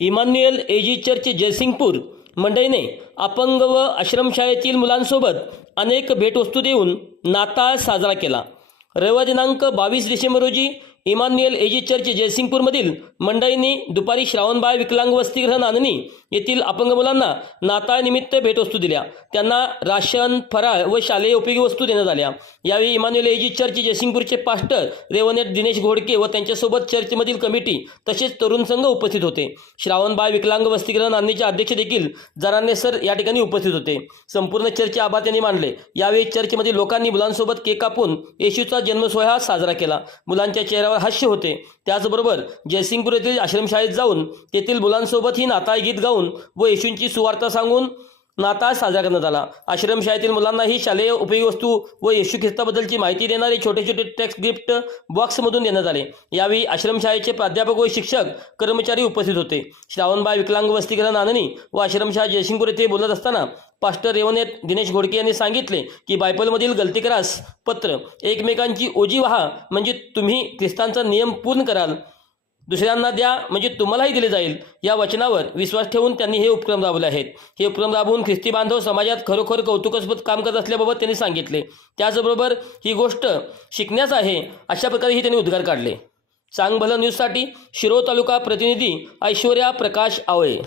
Emmanuel A G church Jaysingpur मंडईने अपंग व आश्रमशाळेतील मुलांसोबत अनेक भेटवस्तू देऊन नाताळ साजरा केला. रविवार दिनांक बावीस डिसेंबर रोजी इमान्युएल एजी चर्च जयसिंगपूरमधील मंडळींनी दुपारी श्रावणबाळ विकलांग वसतिगृह नांदणी येथील अपंग मुलांना नाताळनिमित्त भेटवस्तू दिल्या. त्यांना राशन फराळ व शालेय उपयोगी वस्तू देण्यात आल्या. यावेळी इमान्युएल एजी चर्च जयसिंगपूरचे पास्टर रेवनेट दिनेश घोडके व त्यांच्यासोबत चर्चमधील कमिटी तसेच तरुण संघ उपस्थित होते. श्रावणबाळ विकलांग वसतिगृह नांदणीचे अध्यक्ष देखील जराने सर या ठिकाणी उपस्थित होते. संपूर्ण चर्च आभार त्यांनी मानले. यावेळी चर्चमधील लोकांनी मुलांसोबत केक कापून येशूचा जन्मसोहळा साजरा केला. मुलांच्या चेहऱ्यावर हास्य होते. त्याचबरोबर जयसिंगपूर येथील आश्रमशाळेत जाऊन तेथील मुलांसोबत ही नाताळ गीत गाऊन व येशूंची सुवार्ता सांगून नाताळ साजरा करण्यात आला. आश्रमशाळेतील मुलांनाही शालेय उपयोगी वस्तू व येशू ख्रिस्ताबद्दलची माहिती देणारे छोटे छोटे टेक्स्ट गिफ्ट बॉक्समधून देण्यात आले. यावेळी आश्रमशाळेचे प्राध्यापक व शिक्षक कर्मचारी उपस्थित होते. श्रावणबाई विकलांग वस्तीकरण नांदणी व आश्रमशाळा जयसिंगपूर येथे बोलत असताना पास्टर रेवनेत दिनेश घोडके यांनी सांगितले की बायबलमधील गलतीकरास पत्र. एकमेकांची ओजी व्हा म्हणजे तुम्ही ख्रिस्तांचा नियम पूर्ण कराल. दुसऱ्यांना द्या म्हणजे तुम्हालाही दिले जाईल. या वचनावर विश्वास ठेवून त्यांनी हे उपक्रम राबवले आहेत. हे उपक्रम राबवून ख्रिस्ती बांधव समाजात खरोखर कौतुकास्पद काम करत असल्याबाबत त्यांनी सांगितले. त्याचबरोबर ही गोष्ट शिकण्यास आहे अशा प्रकारे त्यांनी उद्गार काढले. चांग भलं न्यूजसाठी शिरो तालुका प्रतिनिधी ऐश्वर्या प्रकाश आवळे.